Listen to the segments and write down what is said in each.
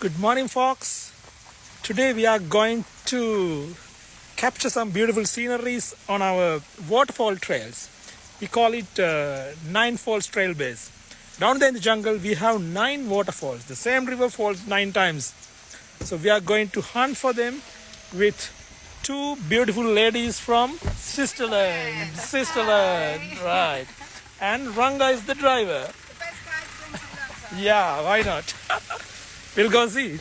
Good morning, folks. Today we are going to capture some beautiful sceneries on our waterfall trails. We call it 9 Falls Trailblaze. Down there in the jungle, we have 9 waterfalls. The same river falls 9 times. So we are going to hunt for them with 2 beautiful ladies from Sisterland. Right. And Ranga is the driver. The best guide from Sri Lanka. Yeah, why not? We'll go see.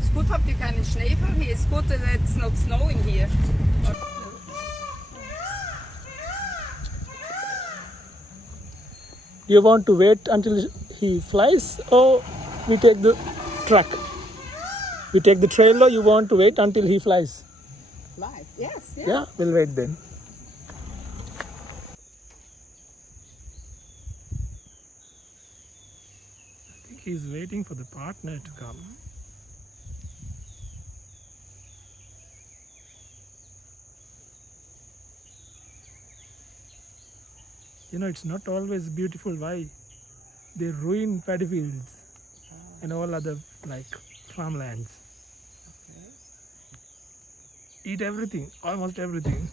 Es ist gut, habt ihr keinen Schneefall hier. Es ist gut, that it's not snowing here. Do you want to wait until he flies or we take the truck? We take the trailer, you want to wait until he flies? Live, yes, yeah. Yeah, we'll wait then. I think he's waiting for the partner to come. You know, it's not always beautiful. Why? They ruin paddy fields and all other like farmlands. Eat everything, almost everything.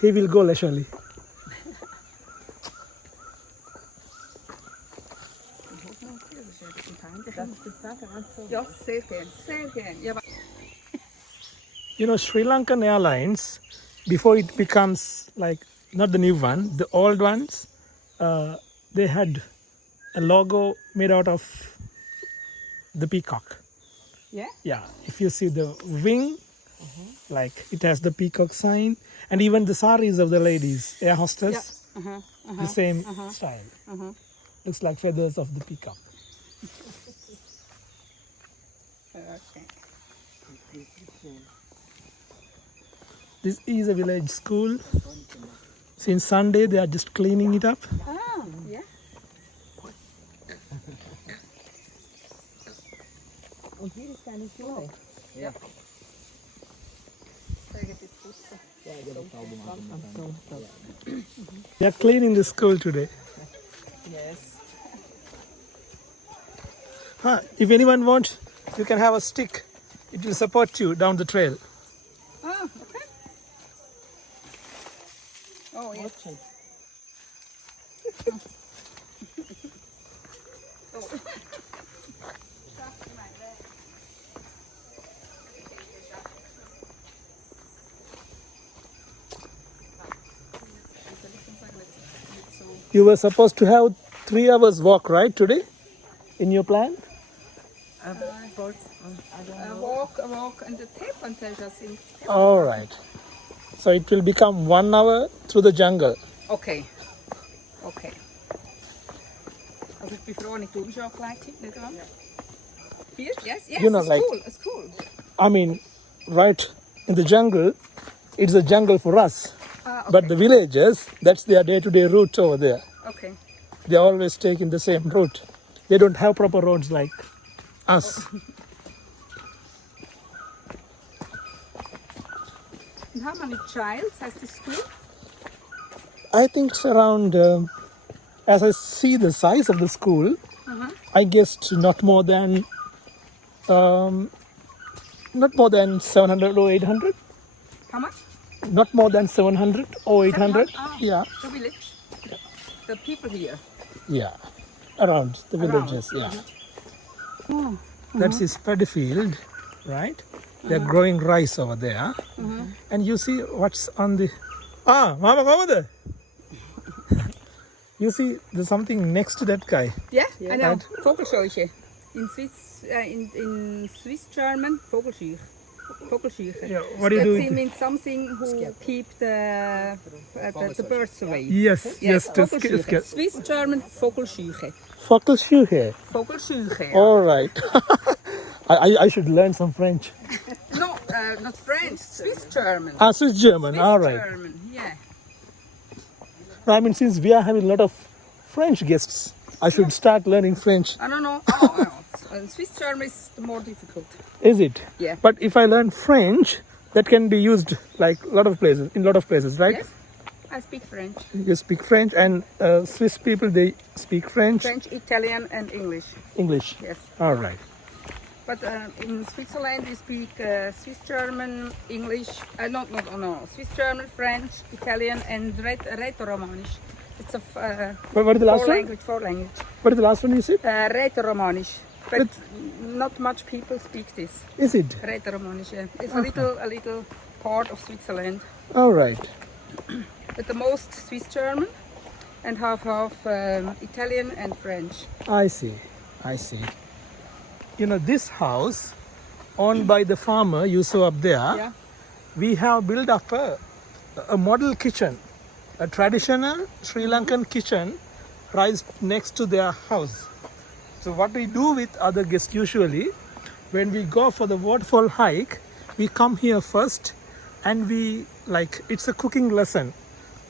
He will go leisurely. Ja, sehr gern, sehr gern. Ja, You know, Sri Lankan Airlines, before it becomes like, not the new one, the old ones, they had a logo made out of the peacock. yeah? Yeah, if you see the wing, like it has the peacock sign, and even the saris of the ladies, air hostess, the same style. Looks like feathers of the peacock. Okay. This is a village school. Since Sunday, they are just cleaning it up. Ah, ja. Und hier ist eine Schule. Ja. They are cleaning the school today. Yes. If anyone wants, you can have a stick. It will support you down the trail. Ah, okay. Oh, yes. You were supposed to have 3 hours walk, right, today? In your plan? A walk and a tip until just in. All right. So it will become 1 hour through the jungle. Okay. Okay. Also ich bin froh, ich die schon gelegt habe, nicht wahr? Hier? Yes, yes, You know, it's like- cool, it's cool. I mean, right in the jungle, it's a jungle for us. Okay. But the villagers, that's their day-to-day route over there. Okay. They always take in the same route. They don't have proper roads like us. And how many childs has the school? I think it's around, as I see the size of the school, I guess not more than 700 or 800. How much? Not more than 700 or 800. Ah, Yeah, the village. The people here. yeah, around the villages. Yeah, Oh. that's his paddy field, right? They're growing rice over there, and you see what's on the. Mama, come over there. You see, there's something next to that guy. Yeah, I know. And- Vogelscheuche. In Swiss German, Vogelscheuche. Vogelscheuche. Yeah, what do you That do? means something who keep the birds away. Yes, to Vogelscheuche. Swiss German, Vogelscheuche. Vogelscheuche. Vogelscheuche. All right. I should learn some French. No, not French. Swiss German. Swiss German. Swiss All right. German. Yeah. I mean, since we are having a lot of French guests, I should start learning French. I don't know. Oh, And Swiss German is the more difficult. Is it? Yeah. But if I learn French, that can be used like a lot of places, in a lot of places, right? Yes, I speak French. You speak French, and Swiss people, they speak French, French, Italian, and English. English. Yes. All right. But in Switzerland, we speak Swiss German, English. No. Swiss German, French, Italian, and Rätoromanisch. It's a What is the last one? four language. What is the last one you said? Rätoromanisch. But not much people speak this. Is it? Rätoromanisch, yeah. It's a little part of Switzerland. All right. But the most Swiss German and half Italian and French. I see. You know, this house owned by the farmer you saw up there, Yeah. we have built up a model kitchen, a traditional Sri Lankan kitchen right next to their house. So what we do with other guests usually, when we go for the waterfall hike, we come here first and we it's a cooking lesson,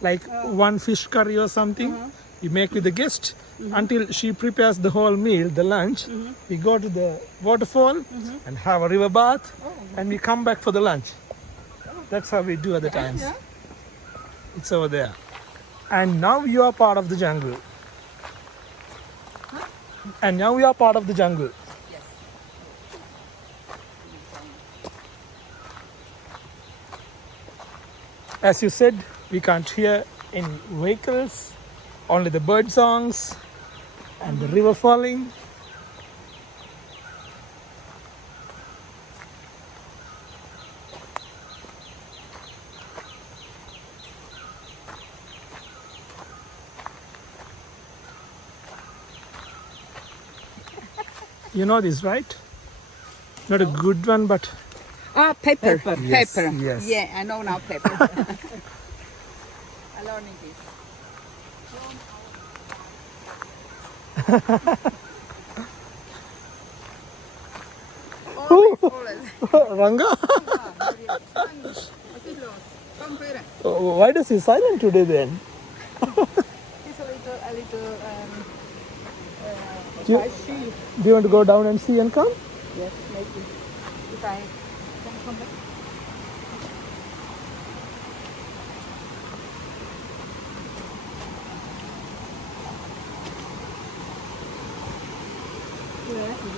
like one fish curry or something. We make with the guest until she prepares the whole meal, the lunch. We go to the waterfall and have a river bath, and we come back for the lunch. That's how we do at the times. Yeah. It's over there. And now you are part of the jungle. And now we are part of the jungle. Yes. As you said, we can't hear any vehicles, only the bird songs and the river falling. You know this, right? Not a good one, but Pepper. Yes, Pepper. yes. Yeah, I know now pepper. I learning this. Always, always. Ranga, Was ist los? Komm, führe. why does he silent today then? He's a little You- she. Do you want to go down and see and come? Yes, maybe. If I can come back.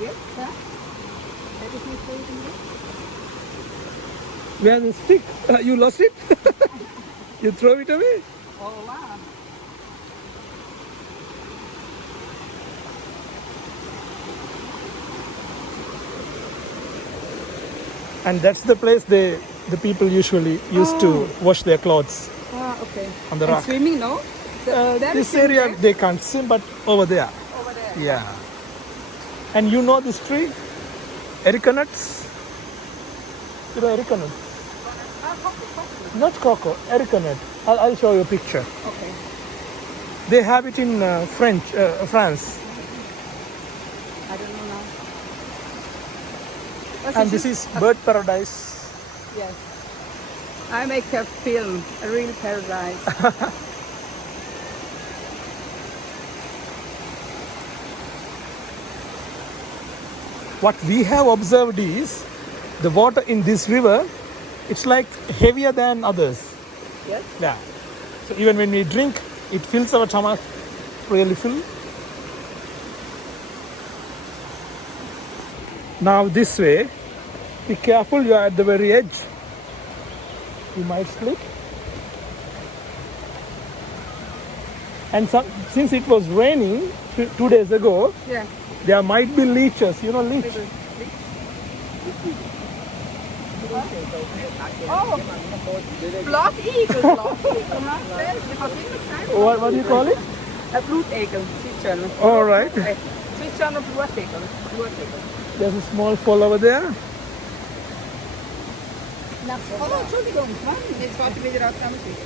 Yes, huh? That is not going to Where's the stick? You lost it? You throw it away? Oh, wow. And that's the place the people usually used to wash their clothes. Ah, okay. On the And rock. swimming, no? There This is swimming area there? they can't swim, but over there. Over there. Yeah. And you know this tree? Erica nuts? You know Erica nuts? Not cocoa, Erica nut. I'll show you a picture. Okay. They have it in France. I don't know now. But And it this is bird paradise. Yes. I make a film, a real paradise. What we have observed is the water in this river, it's like heavier than others. Yes. Yeah. So even when we drink, it fills our stomach really full. Now this way, be careful, you are at the very edge. You might slip. And since it was raining 2 days ago, Yeah. there might be leeches, you know leech. Little. Oh, Blood eagle. What do you call it? A Blutegel, Swiss German. All right. Swiss German Blutegel. There's a small fall over there. Oh, Entschuldigung, Mann, jetzt warte wieder auf die Musik.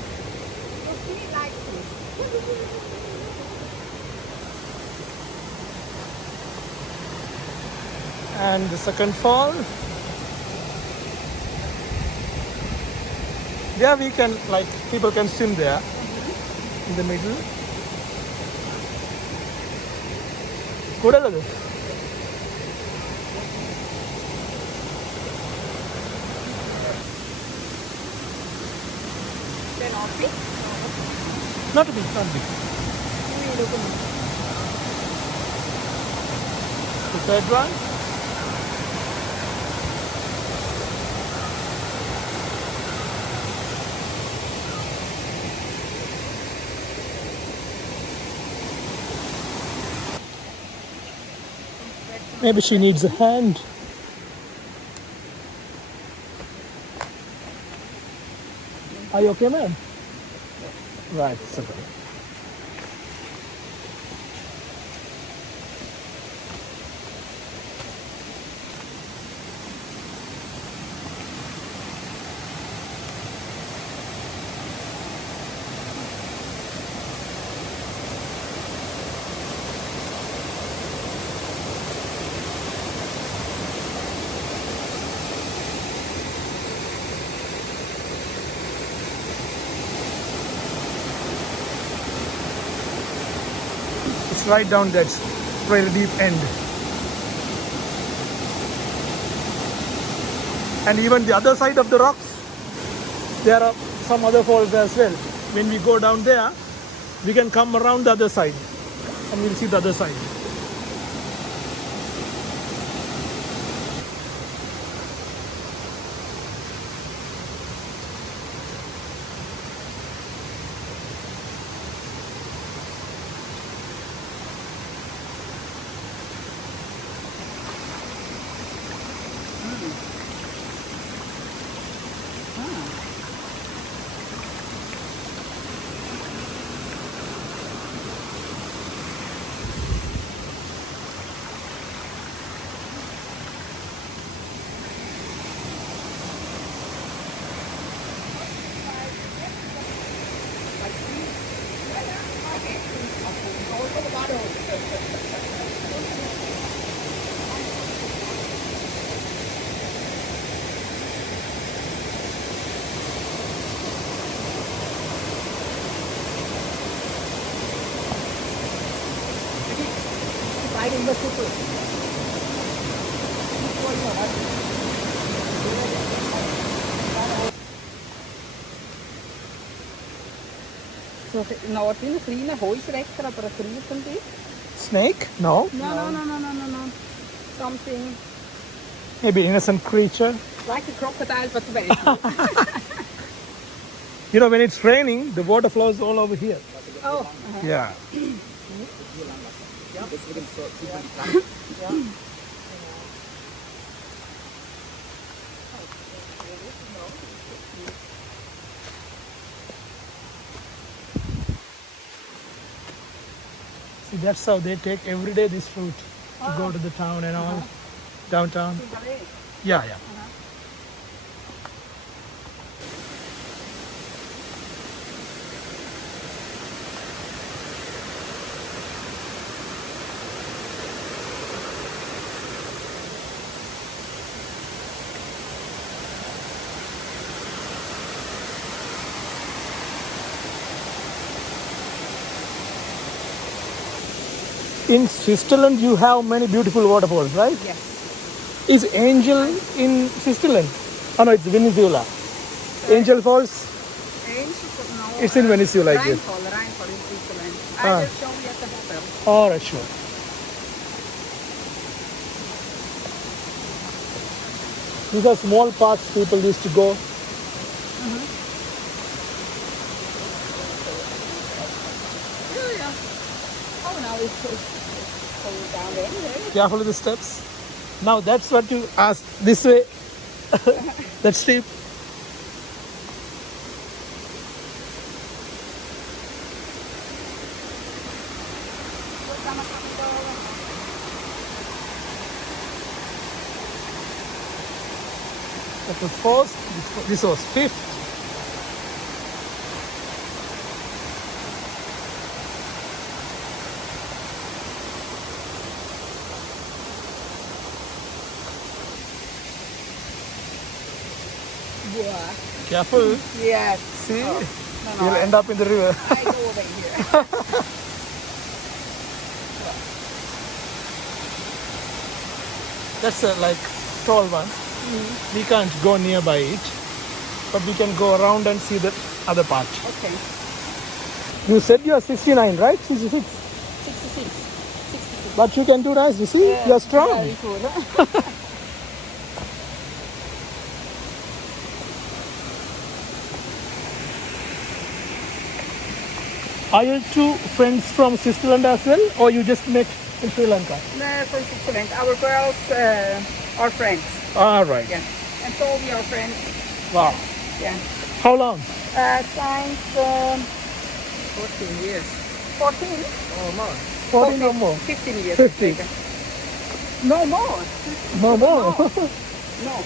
And the second fall. There we can, people can swim there in the middle. Good. big? Not big, not big. The third one. Maybe she needs a hand. Are you okay, ma'am? Right, it's okay. It's right down that very deep end. And even the other side of the rocks, there are some other falls as well. When we go down there, we can come around the other side and we'll see the other side. So eine Art wie ein kleiner Heuschrecker, aber ein kriechender. Snake? No. No. Something Maybe innocent creature. like a crocodile, but very. You know, when it's raining, the water flows all over here. Oh. Yeah. See, that's how they take every day this route to go to the town and all, downtown. Yeah, yeah. In Switzerland, you have many beautiful waterfalls, right? Yes. Is Angel in Switzerland? Oh no, it's Venezuela. Angel Falls? No, It's in Venezuela, I guess. Rheinfall in Switzerland. Ah. I will show you at the hotel. All right, sure. These are small paths people used to go. Yeah. Oh, now it's going down there. Careful with the steps. Now that's what you ask. This way. That's steep. That was fourth. This was fifth. Yeah. Careful. Yes. See? No, You'll end up in the river. I go over here. That's a like tall one. We can't go nearby it, but we can go around and see the other part. Okay. You said you are 69, right? 66. 66. 66. But you can do nice. You see, Yeah, you're strong. Very good. Are you two friends from Switzerland as well, or you just met in Sri Lanka? No, from Switzerland. Our girls are friends. All right. Yeah. And so we are friends. Wow. Yeah. How long? Since 14 years 14? or more. 14 or more? 15 years. 50. No more. No more. No, more.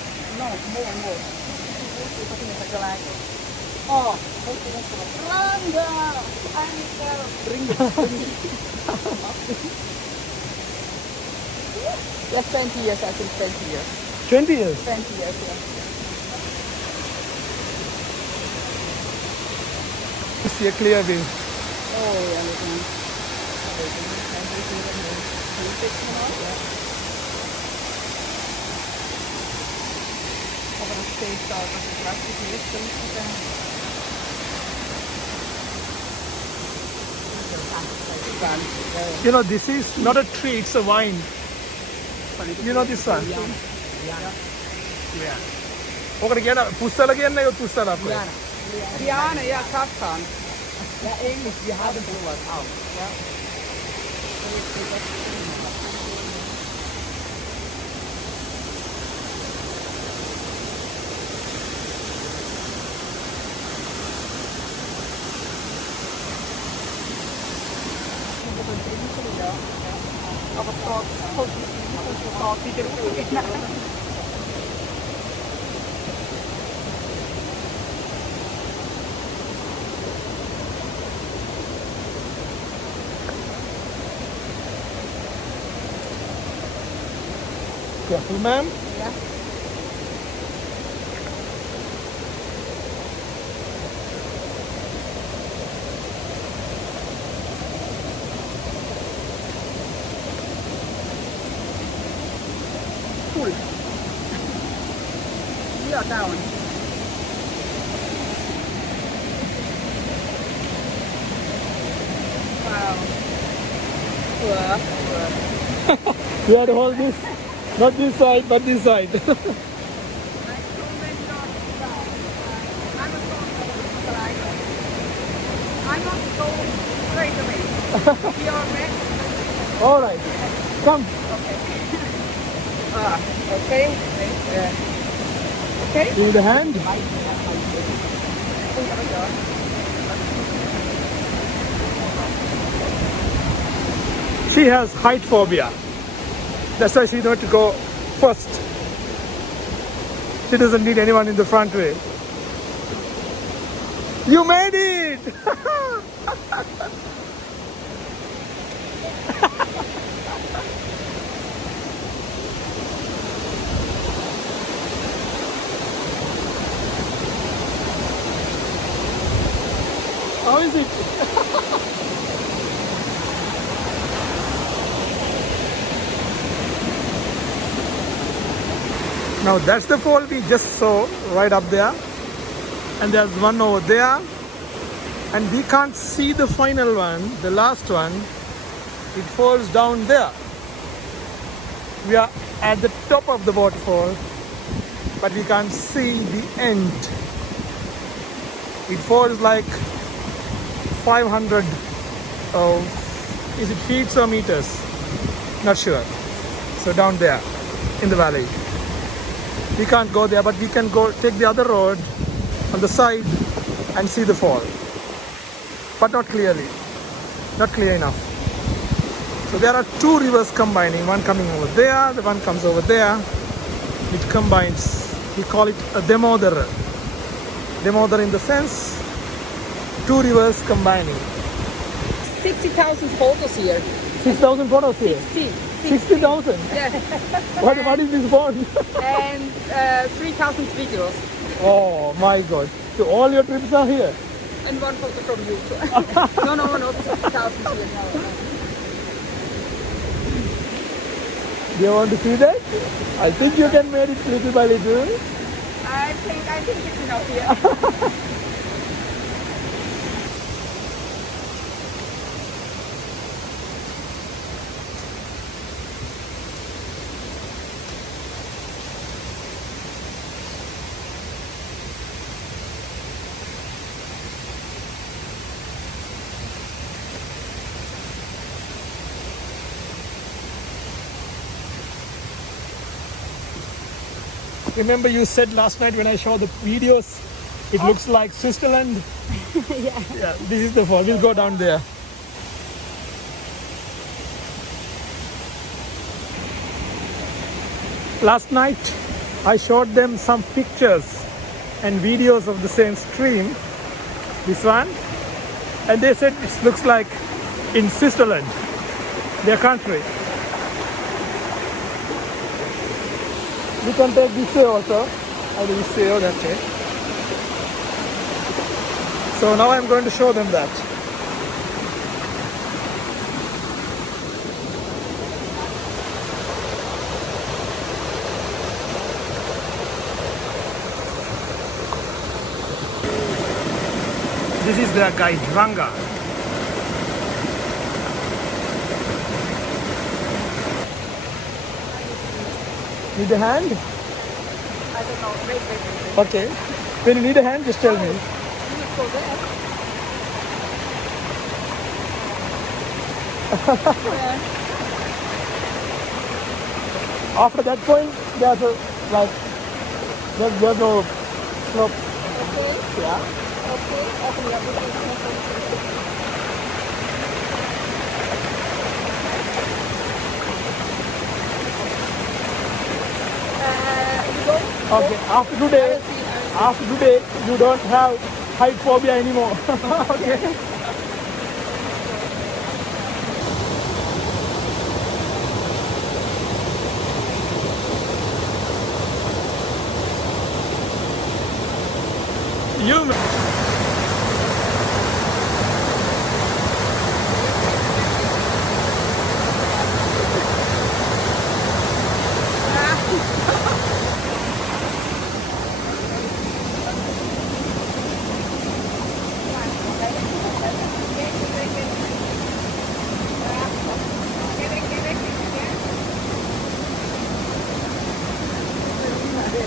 Oh, Randa! Bring it. Yes, 20 years, I think 20 years. 20 years. 20 years, yeah. See a clear view. Oh, yeah, look now. Over een steekstad, dat is prachtig hier. You know, this is not a tree, it's a vine. You know this one? Yeah. ඔකට කියන පුස්සල කියන්නේ ඒක පුස්සල අපේ. Diana, ja, Kafkan. Ja, Englisch, wir haben sowas auch. Ja. Aber Gott, wieder ruhig. Careful, ma'am. Ja. Cool. We are down. Wow. You have to hold this. Not this side, but this side. I'm not going straight away. We are ready. All right. Come. Okay. Okay. Give me the hand. She has height phobia. That's why she knows to go first. She doesn't need anyone in the front way. You made it! How is it? Now that's the fall we just saw right up there, and there's one over there, and we can't see the final one, the last one. It falls down there. We are at the top of the waterfall, but we can't see the end. It falls like 500 is it feet or meters? Not sure. So down there in the valley. We can't go there, but we can go take the other road on the side and see the fall. But not clearly. Not clear enough. So there are two rivers combining. One coming over there, the one comes over there. It combines. We call it a Damodar. Damodar in the sense, two rivers combining. 60,000 photos here. 6,000 photos here. 60,000? Yeah. What is this bond? And 3,000 videos. Oh my God. So all your trips are here? And one photo from you. No, 60,000 here. No. Do you want to see that? I think you can make it little by little. I think it's enough here. Remember you said last night when I saw the videos, it looks like Switzerland. Yeah, this is the fall. We'll go down there. Last night I showed them some pictures and videos of the same stream, this one, and they said it looks like in Switzerland, their country. We can take this way also, either this way or that way. So now I'm going to show them that. This is their guide, Ranga. Need a hand? I don't know. Wait. Okay. When you need a hand, just tell me. You just go there. After that point, there's a, like, there's no slope. Okay. Yeah. Okay. Open your book. You go. Okay. After today, you don't have height phobia anymore. Okay. You.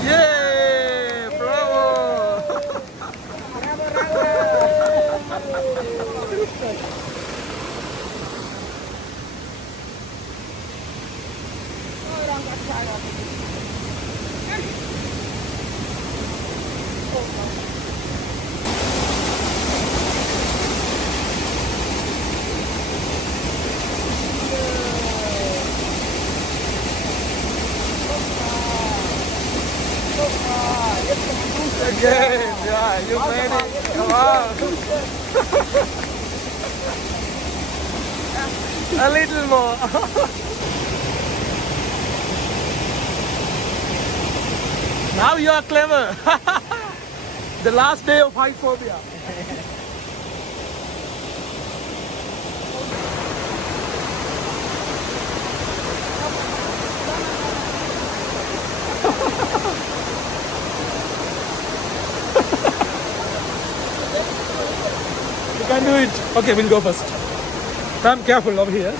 Yay! Bravo! Again, yeah, you made it. Come on. A little more. Now you are clever. The last day of height phobia. You can do it. Okay, we'll go first. I'm careful over here.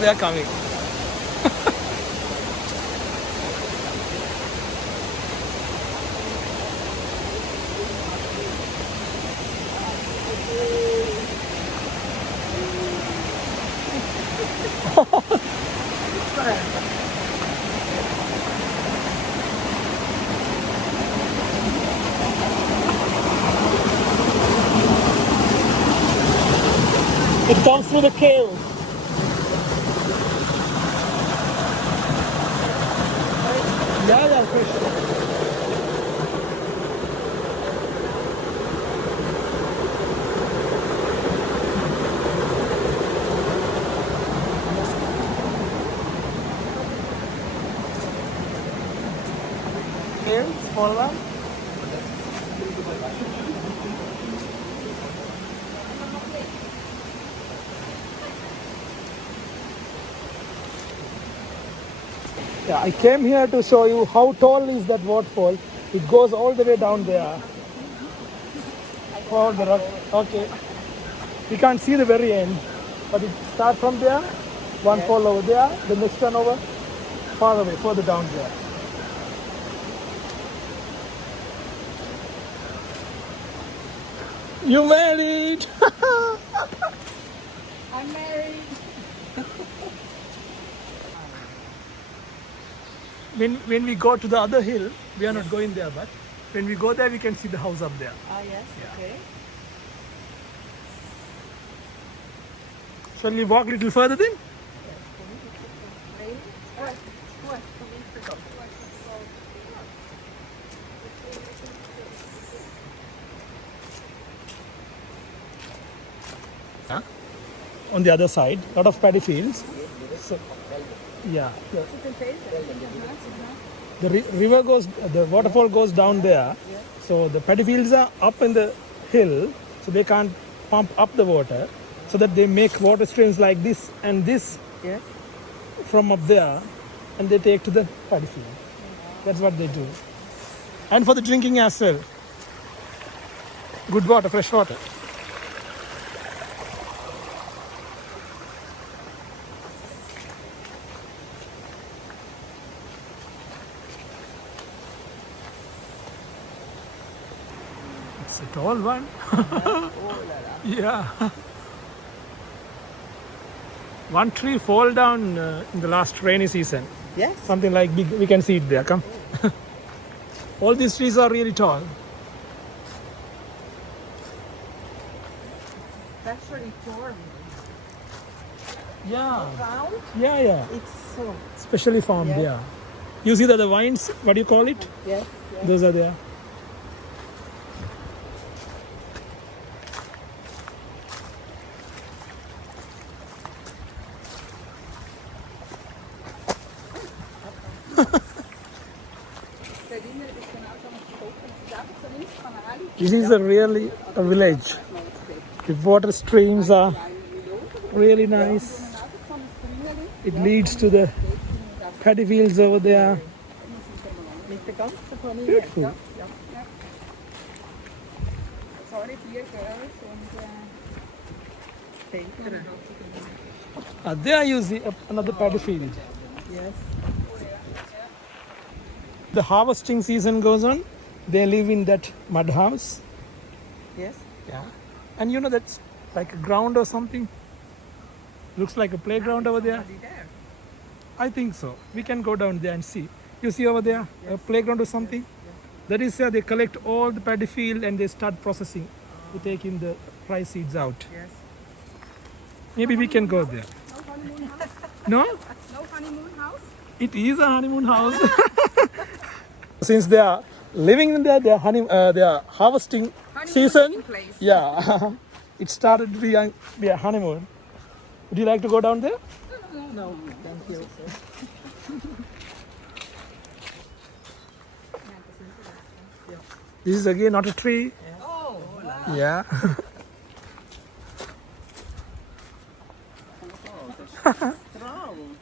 They are coming. It comes through the cave. Yeah, fish. Cave, small one. Yeah, I came here to show you how tall is that waterfall. It goes all the way down there. Oh, the rock. Okay. You can't see the very end, but it starts from there. One fall over there, the next one over, far away, further down there. You married! I'm married. when we go to the other hill, we are not going there, but when we go there, we can see the house up there. Ah, yes, okay. Shall we walk a little further then? Huh? On the other side, lot of paddy fields. So, yeah. River goes, the waterfall goes down there. So the paddy fields are up in the hill, so they can't pump up the water. So that they make water streams like this and this Yes. from up there, and they take to the paddy field. That's what they do. And for the drinking as well. Good water, fresh water. It's a tall one. Yeah. One tree fall down in the last rainy season. Yes. Something like big, we can see it there. Come. All these trees are really tall. Especially formed. Yeah. Round. Yeah. It's so. Especially farmed, Yeah. yeah. You see that the vines, what do you call it? Yes. Yes. Those are there. This is really a village. The water streams are really nice. It leads to the paddy fields over there. Beautiful. There you see another paddy field. Yes. The harvesting season goes on. They live in that mud house. Yes. Yeah. And you know that's like a ground or something. Looks like a playground over there. Somebody there. I think so. We can go down there and see. You see over there a playground or something? That is where they collect all the paddy field and they start processing to take in the rice seeds out. Yes. Maybe we can go there. No honeymoon house? No? No honeymoon house? It is a honeymoon house. Since they are living in there, they are harvesting Honeymoon season. taking place. Yeah. It started to be a honeymoon. Would you like to go down there? No, thank you. This is again not a tree. Oh, Yeah. strong.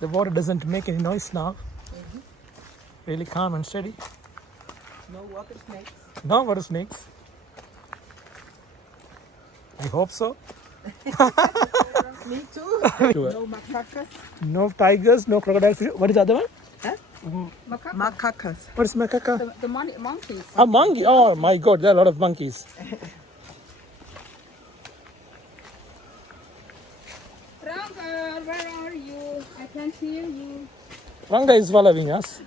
The water doesn't make any noise now. Really calm and steady. No water snakes. No water snakes. I hope so. Me too. No macacas. No tigers, no crocodiles. What is the other one? Macaque. Macacas. What is macaca? The monkeys. A monkey. Oh my god, there are a lot of monkeys. Franca, where are you? I can't hear you. Ranga is following us.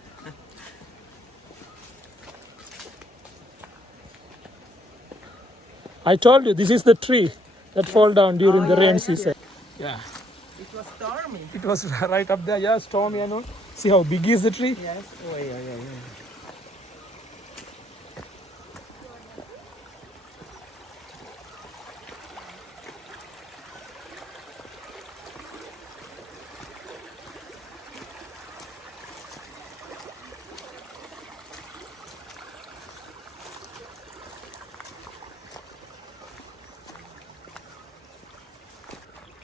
I told you, this is the tree that fall down during the rain season. Yeah. It was stormy. It was right up there. Yeah, stormy and all. See how big is the tree? Yes. Oh, yeah.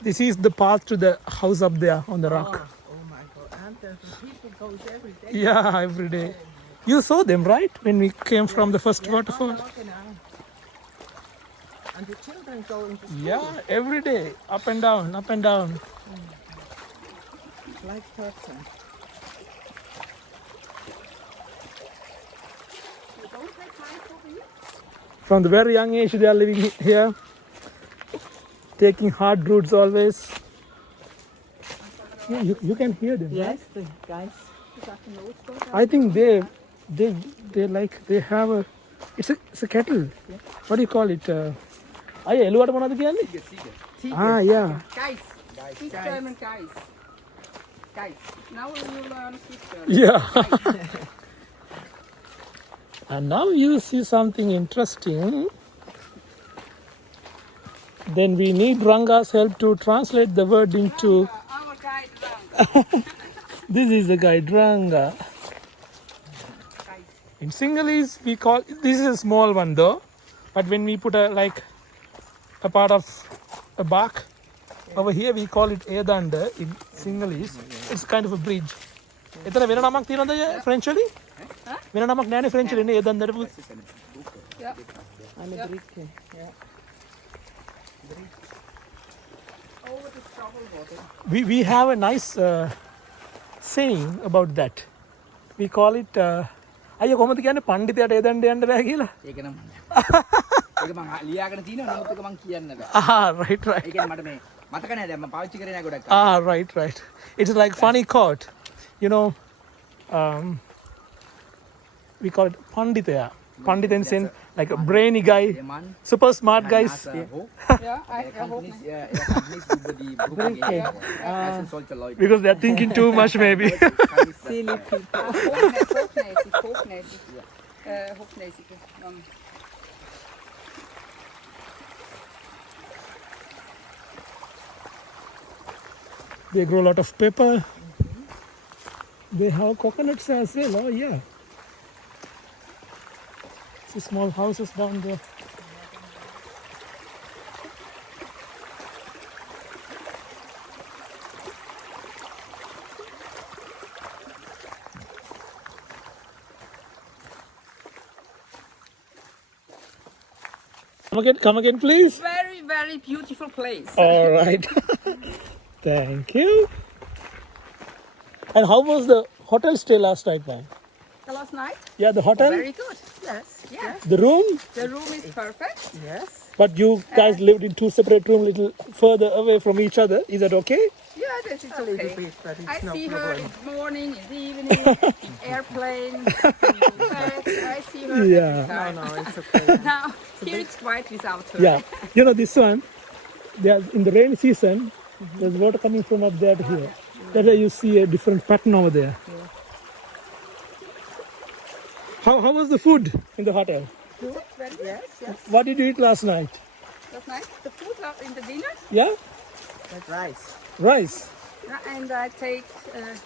This is the path to the house up there on the rock. Oh my God. And the people goes every day. Yeah, every day. You saw them, right? When we came from the first Yeah, waterfall? okay, now. And the children go into school. Yeah, every day. Up and down, up and down. like person. From the very young age, they are living here, taking hard routes always. Yeah, you can hear them. Yes, the guys. I think they like they have a it's a kettle. Yeah. What do you call it? අය එළුවට මොනවද කියන්නේ? Ah, yeah. Guys. Swiss German guys. Guys. Now you learn Swiss German. Yeah. And now you see something interesting. Then we need Ranga's help to translate the word into. Our guide Ranga. This is the guide Ranga. Guys. In Sinhalese, we call this is a small one though, but when we put a part of a bark over here, we call it edanda in Sinhalese. It's kind of a bridge. එතන වෙන නමක් තියෙනවද French වලින්? වෙන නමක් නෑනේ French වලින් එදන්දට. Yeah. I'm a Greek. Yeah. Over the troubled water. We have a nice saying about that. We call it අයියා කොහොමද කියන්නේ පඬිතයාට එදන්ඩ යන්න බෑ කියලා? ඒක නම් ඒක මම ලියාගෙන තියෙනවා නමුත් ඒක මම කියන්න බෑ. Right. ඒ කියන්නේ මට මේ මතක නැහැ දැන් මම පාවිච්චි කරේ නැහැ ගොඩක්. Right. It's like funny quote. You know, we call it panditaya. Pandit in sense like a brainy guy, super smart guys. Yeah, I hope. Because they're thinking too much maybe. Silly people. Hoofdnezige. They grow a lot of pepper. They have coconuts as well. Oh yeah. See small houses down there. Come again, please. Very, very beautiful place. All right. Thank you. And how was the hotel stay last night, ma'am? Last night? Yeah, the hotel. Very good. Yes. Yeah. The room. The room is perfect. Yes. But you guys lived in two separate rooms, little further away from each other. Is that okay? Yeah, that is A little okay. bit, but it's I no see her problem. in the morning, in the evening, in airplane, in bed. I see her Yeah. every No, time. no, it's okay. Now, here it's quiet without her. Yeah. You know this one. They are, in the rainy season, there's water coming from up there to here. That's why you see a different pattern over there. How was the food in the hotel? Very good. Yes, yes. What did you eat last night? That's nice. The food in the dinner. Yeah? That's rice. Rice. And I take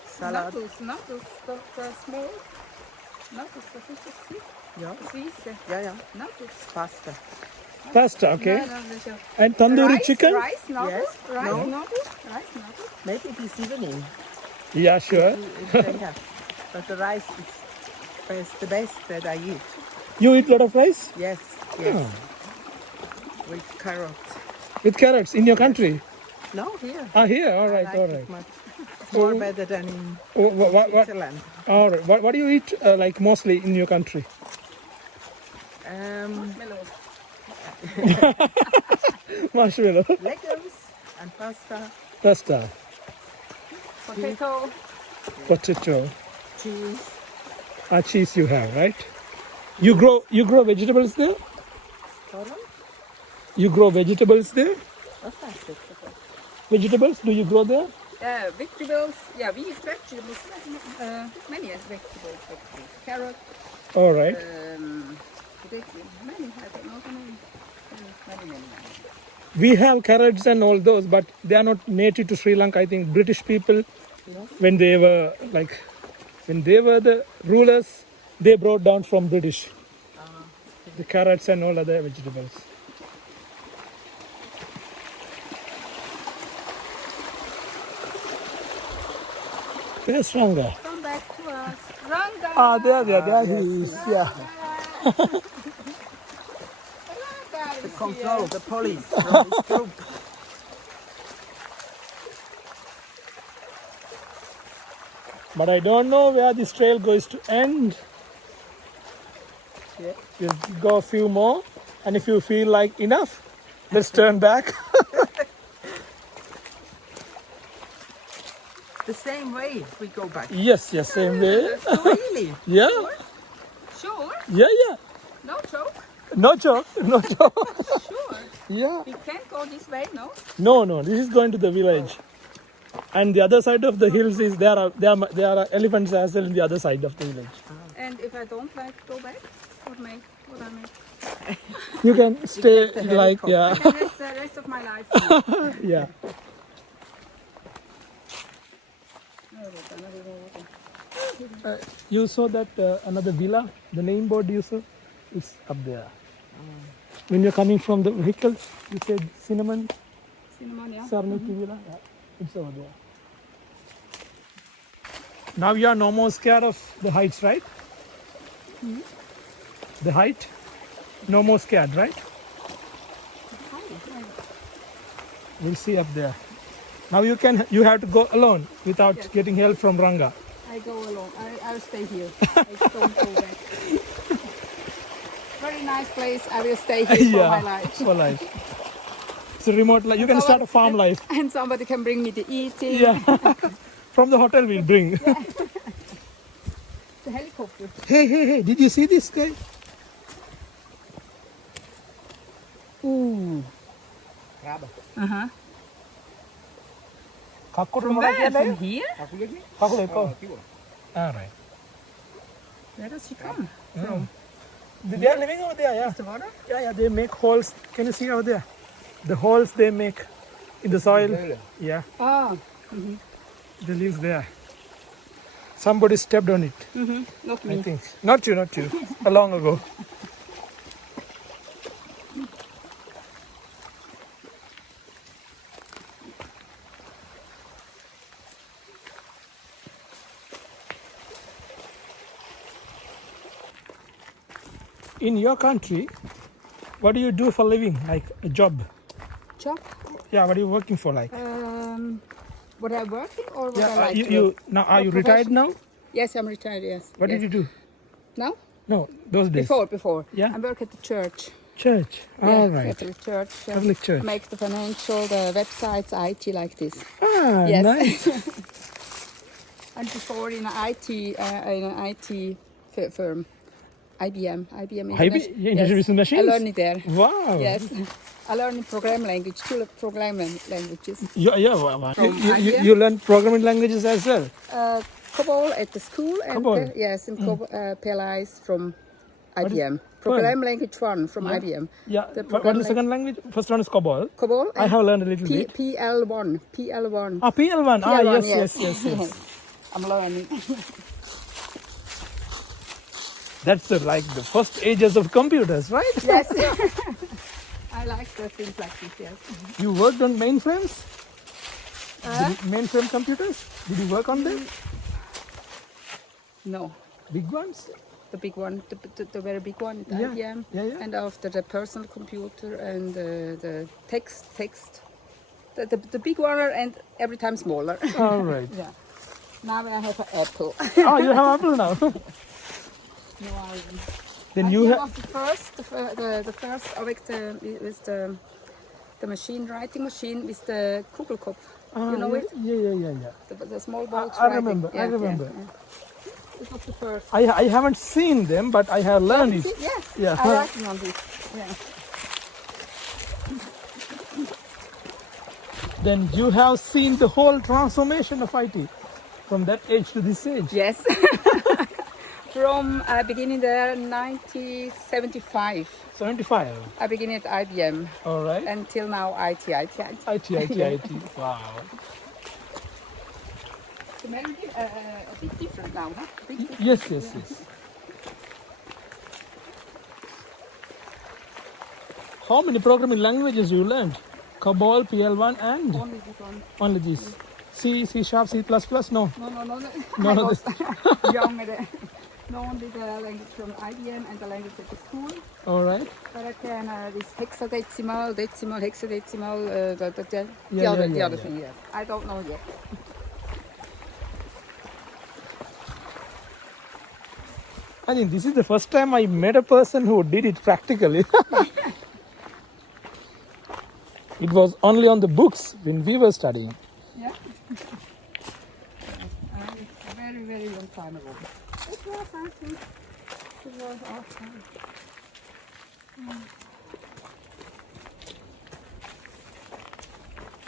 Salad. Noodles, the small noodles, the fish is sweet. Yeah. Sweet. Yeah. Noodles. Pasta. Pasta, okay. No, And tandoori chicken? Rice, noodles, Yes. rice, No. noodles, rice, noodles. Maybe this evening. Yeah, sure. But the rice is the best that I eat. You eat a lot of rice? Yes. Oh. With carrots. With carrots in your country? No, here. Here. All right, I like all it right. much. More better than in What, Switzerland. all right. What do you eat like mostly in your country? Mellow. Marshmallow. Legumes and pasta. Pasta. Potato. Cheese. Cheese you have, right? You grow vegetables there? Pardon? You grow vegetables there? What's that? Vegetables? Do you grow there? Vegetables. Yeah, we eat vegetables. Many vegetables. Carrot. All right. Many. I don't know the name. Many. We have carrots and all those, but they are not native to Sri Lanka. I think British people, when they were the rulers, they brought down from British the carrots and all other vegetables. Where's Ranga? Come back to us. Ranga. There he is. Yeah. The control, the police from this group. But I don't know where this trail goes to end. Yeah. We'll go a few more, and if you feel like enough, let's turn back. The same way we go back. Yes, same way. Really? Yeah, Sure? yeah. No joke? No joke, no joke. Sure. Yeah. We can't go this way, no? No, this is going to the village. And the other side of the hills is there are elephants as well in the other side of the village. And if I don't like to go back, what I make? You can stay the like helicopter. yeah. I can rest the rest of my life here. Yeah. You saw that another villa, the name board you saw, it's up there. When you're coming from the vehicle, you said Cinnamon Cinnamon, Sarniki Villa. Yeah, it's over there. Now you are no more scared of the heights, right? The height? No more scared, right? We'll see up there. Now you have to go alone without getting help from Ranga. I go alone. I'll stay here. I don't go back. Very nice place. I will stay here for my life. For life. It's a remote life. You can start a farm life. And somebody can bring me the eating. Yeah. From the hotel we'll bring. The helicopter. Hey, did you see this guy? Ooh. Uh-huh. From Where? From here? Alright. Where does she come? They are living over there, yeah. The water? Yeah, they make holes. Can you see over there? The holes they make in the soil. Yeah, Oh. they live there. Somebody stepped on it, Not I me. think. Not you. A long ago. In your country, what do you do for living? Like a job? Job? Yeah, what are you working for? Like? What I working or what I Yeah, like to you work? now are you What retired profession? now? Yes, I'm retired, yes. What yes. did you do? Now? No, those days. Before. Yeah. I work at the church. Church. All right. Catholic church. Catholic church. I make the financial, the websites, IT like this. Ah, Yes. nice. And before in an IT firm, IBM International Yes. Machines? I learned it there. Wow. Yes. I learned programming language, two programming languages. Yeah. Wow. From You IBM? learn programming languages as well. COBOL at the school and COBOL? yes, and PLIs from IBM. Programming language 1 from IBM. Yeah. The What is the second language? First one is COBOL. COBOL. I have learned a little bit. PL1. Ah, PL1. Ah, PL1, yes. I'm learning. That's like the first ages of computers, right? Yes. I like the things like this, yes. You worked on mainframes? Mainframe computers? Did you work on them? No. Big ones? The big one, the very big one at Yeah. IBM. Yeah. And after the personal computer and the text. The big one and every time smaller. All right. Yeah. Now I have an Apple. Oh, you have Apple now. No, I Then you IBM have. was the first with the machine, writing machine with the Kugelkopf. You know it? Yeah. The small ball. I remember. I remember. This was the first. I haven't seen them, but I have learned it. Yes. Yeah. I'm writing on this. Yeah. Then you have seen the whole transformation of IT from that age to this age. Yes. From beginning there, 1975. 75. I began at IBM All right. until now IT. IT. Wow. So maybe a bit different now, huh? A bit different. Yes. How many programming languages you learned? COBOL, PL1 and? Only this one. Only this. C, C#, C++? No. No. No, I no, was younger there. No, only the language from IBM and the language at the school. All right. But I can this hexadecimal, hexadecimal, the Yeah. other thing, yes. I don't know yet. I think this is the first time I met a person who did it practically. It was only on the books when we were studying. Yeah. It's a very, very long time ago. It was, I think, it was awesome.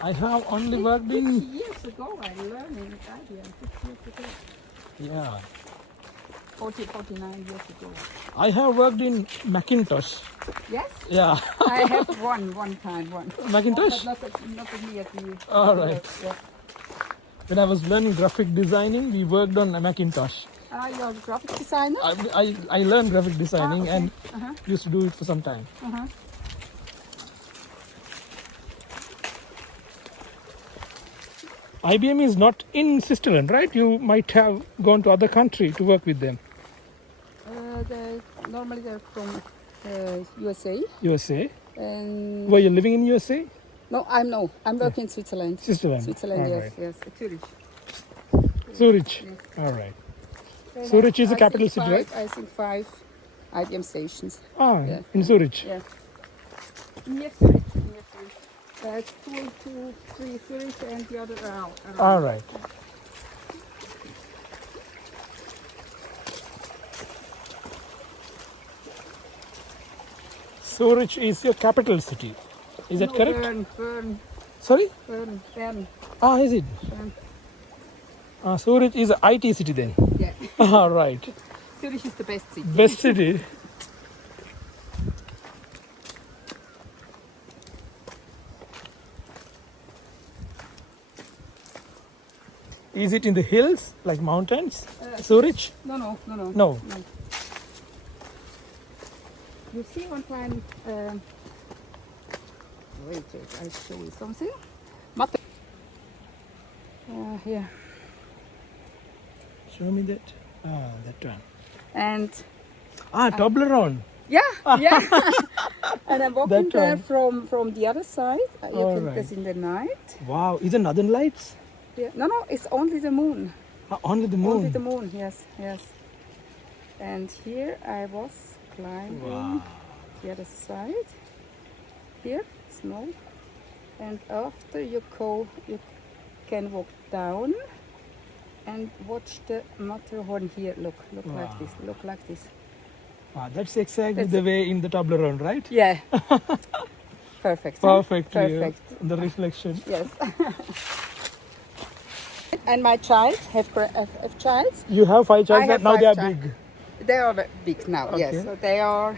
I have only worked 50 in... years ago I learned in Italia. 50 years ago. Yeah. 49 years ago. I have worked in Macintosh. Yes? Yeah. I have one time. Macintosh? But not immediately. All right. Yeah. When I was learning graphic designing, we worked on a Macintosh. You're a graphic designer? I learned graphic designing okay. and used to do it for some time. IBM is not in Switzerland, right? You might have gone to other country to work with them. Normally they're from USA. USA. And Were you living in USA? I'm working in Switzerland. Switzerland. All yes, right. yes. Zurich. Zurich. All right. Zurich is the capital city, right? I think 5 IBM stations. Ah, Yeah. in Zurich. Yeah. Near Zurich. 2, 3 Zurich and the other around. All right. Zurich is your capital city. Is that correct? Bern. Sorry? Bern. Ah, is it? Bern. Zurich is an IT city then. Yeah. All right. Zurich is the best city. Best city. Is it in the hills, like mountains? Zurich? No. No. You see one time, wait, I'll show you something. Here. Show me that. Ah, that one. And Toblerone. yeah. And I'm walking That there one. from the other side. You All think right. that's in the night. Wow, is it northern lights? Yeah. No, it's only the moon. Only the moon. Only the moon, yes. And here I was climbing the other side. Here, snow. And after you can walk down and watch the Matterhorn here. Look like this. Wow, that's exactly the way in the Toblerone, right? Yeah. Perfect. huh? Perfectly. The reflection. Yes. And my child have child. You have 5 I children, have now 5 they are child. big. They are big now. Okay. Yes. So they are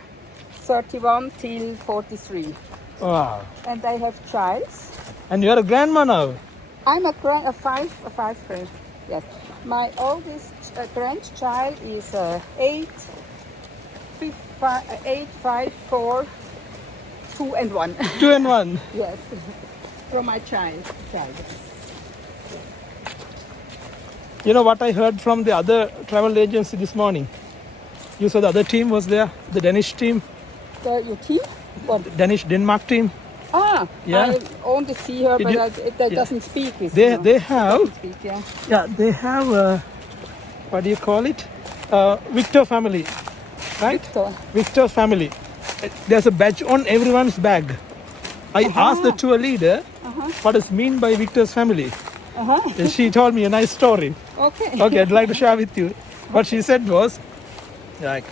31 till 43, Wow. and I have childs. And you are a grandma now. I'm a five grand. Yes. My oldest grandchild is 8, 5, 4, 2 and 1. 2 and 1. Yes. From my child. You know what I heard from the other travel agency this morning? You saw the other team was there, the Danish team, Your team? What? Danish Denmark team. Yeah. I only see her, Did but you- that doesn't speak with They you. they have Speak, yeah. they have what do you call it? Victor family, right? So, Victor family. There's a badge on everyone's bag. I asked the tour leader what is mean by Victor's family. She told me a nice story. okay. Okay, I'd like to share with you. What she said was, like,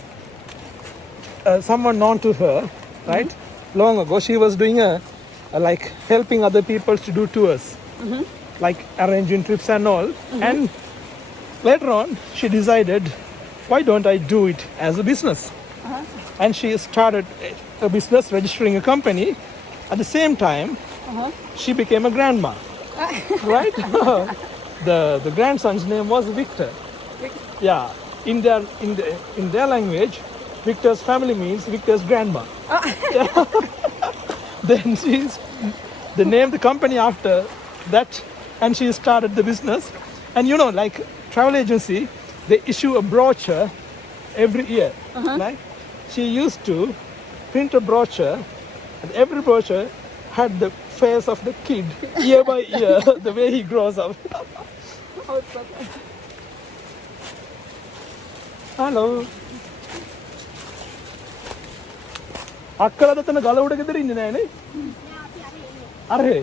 someone known to her, right? Long ago, she was doing like helping other people to do tours, like arranging trips and all. And later on, she decided, why don't I do it as a business? And she started a business, registering a company. At the same time, she became a grandma, right? The grandson's name was Victor. Yeah, in their language, Victor's family means Victor's grandma. Then they named the company after that, and she started the business. And you know, like travel agency, they issue a brochure every year. Right? She used to print a brochure, and every brochure had the face of the kid year by year, the way he grows up. Hello. අක්කලා දතන ගල උඩ ගෙදර ඉන්නේ නෑනේ. අරේ.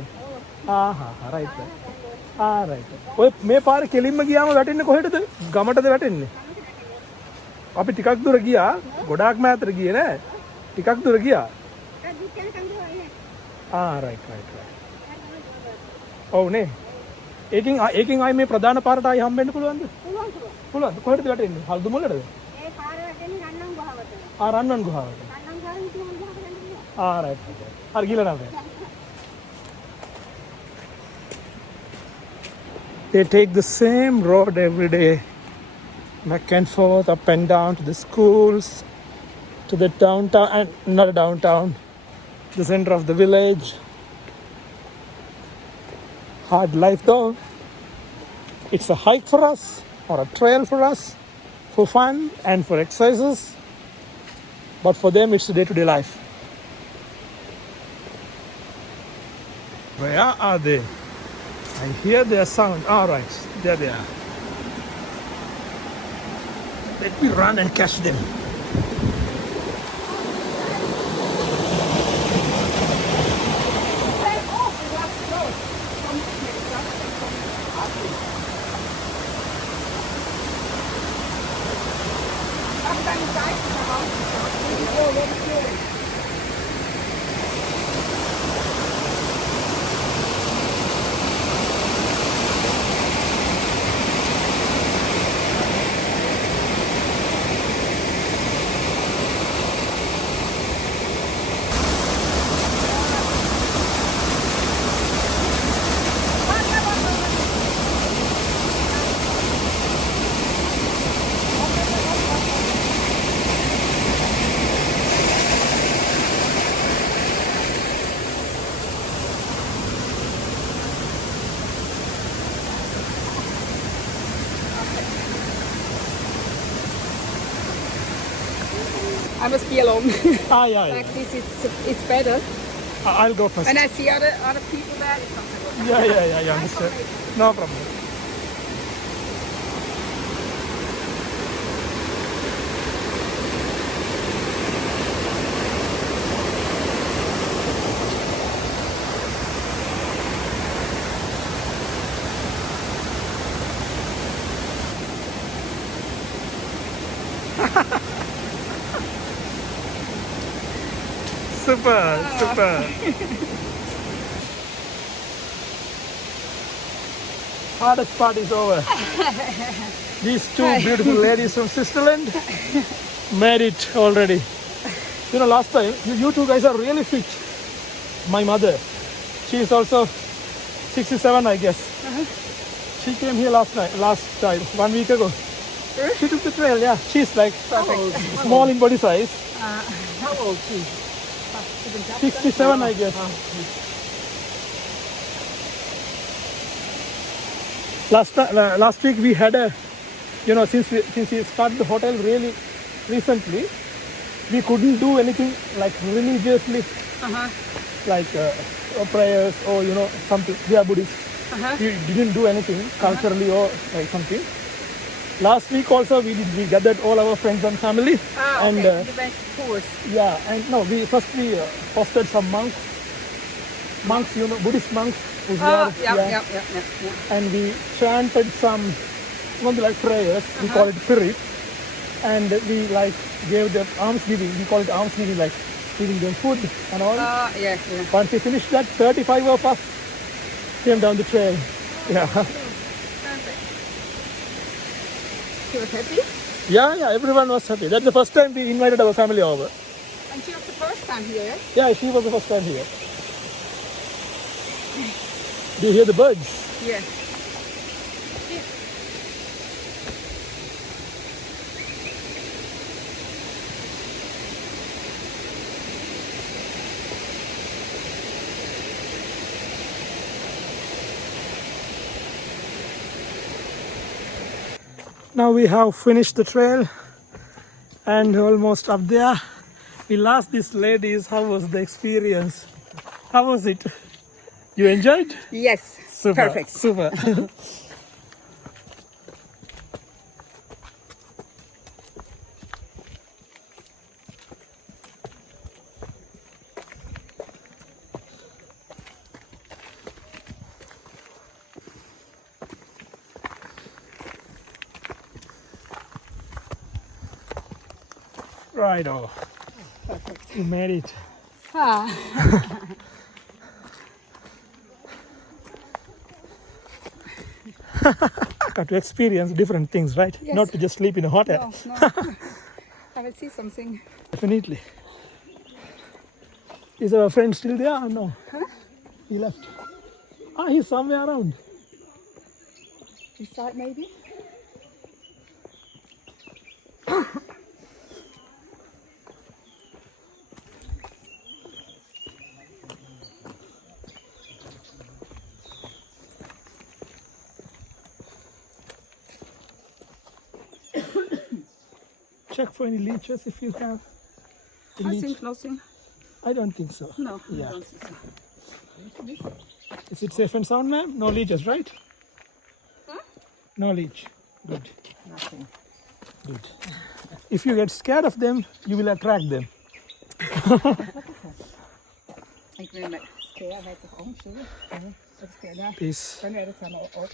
Right. Right. ඔය මේ පාරේ කෙලින්ම ගියාම වැටෙන්නේ කොහෙටද? ගමටද වැටෙන්නේ? අපි ටිකක් දුර ගියා. ගොඩාක් මෑතට ගියේ නෑ. ටිකක් දුර ගියා. රයිට්. ඔව් නේ. ඒකෙන් ආයේ මේ ප්‍රධාන පාරට ආයි හම්බෙන්න පුළුවන්ද? පුළුවන්. කොහෙටද වැටෙන්නේ? හල්දු මුලටද? ඒ පාරේ වැටෙන්නේ රන්නම් ගහවට. රන්වන් ගුහාවට. රන්නම් ගහන ඉතින් ගහකට යන්නේ. රයිට්. හරි ගිහලා නැහැ. They take the same road every day, back and forth, up and down to the schools, to the downtown, and not downtown, the center of the village. Hard life though. It's a hike for us, or a trail for us, for fun and for exercises. But for them, it's a day-to-day life. Where are they? I hear their sound. All right, there they are. Let me run and catch them. I must be alone. Yeah. Like this, it's better. I'll go first. When I see other people there, it's not so good. Yeah, understand. No problem. Super. Hardest part is over. These two beautiful ladies from Switzerland made it already. You know, last time, you two guys are really fit. My mother, she is also 67, I guess. She came here last time, 1 week ago. She took the trail, yeah. She's like small in body size. How old is she? 67, I guess. Last week we had a, you know, since we started the hotel really recently, we couldn't do anything like religiously, like prayers or, you know, something. We are Buddhist. We didn't do anything culturally or like something. Last week also we gathered all our friends and family. And you went forth. yeah, and no, we hosted some monks, you know, Buddhist monks who were Yeah. and we chanted some like prayers. We call it pirit, and we like gave them almsgiving. We call it almsgiving, like giving them food and all. Yeah. Once we finished that, 35 of us came down the trail. Yeah. She was happy. Yeah, everyone was happy. That's the first time we invited our family over. And she was the first time here, yes? Yeah, she was the first time here. Do you hear the birds? Yes. Now we have finished the trail and almost up there. We'll ask these ladies how was the experience. How was it? You enjoyed? Yes. Super. Perfect. Super. Right, oh. You made it. Ah. Got to experience different things, right? Yes. Not to just sleep in a hotel. No, no. I will see something. Definitely. Is our friend still there or no? Huh? He left. Ah, he's somewhere around. Inside maybe? Check for any leeches if you have. A I leech. think nothing. I don't think so. No, Yeah. I don't think so. Is it safe and sound, ma'am? No leeches, right? Huh? No leech. Good. Nothing. Good. If you get scared of them, you will attract them. Ik ben scared met de komst. Dat is scared. Peace. Kan je dat dan ook?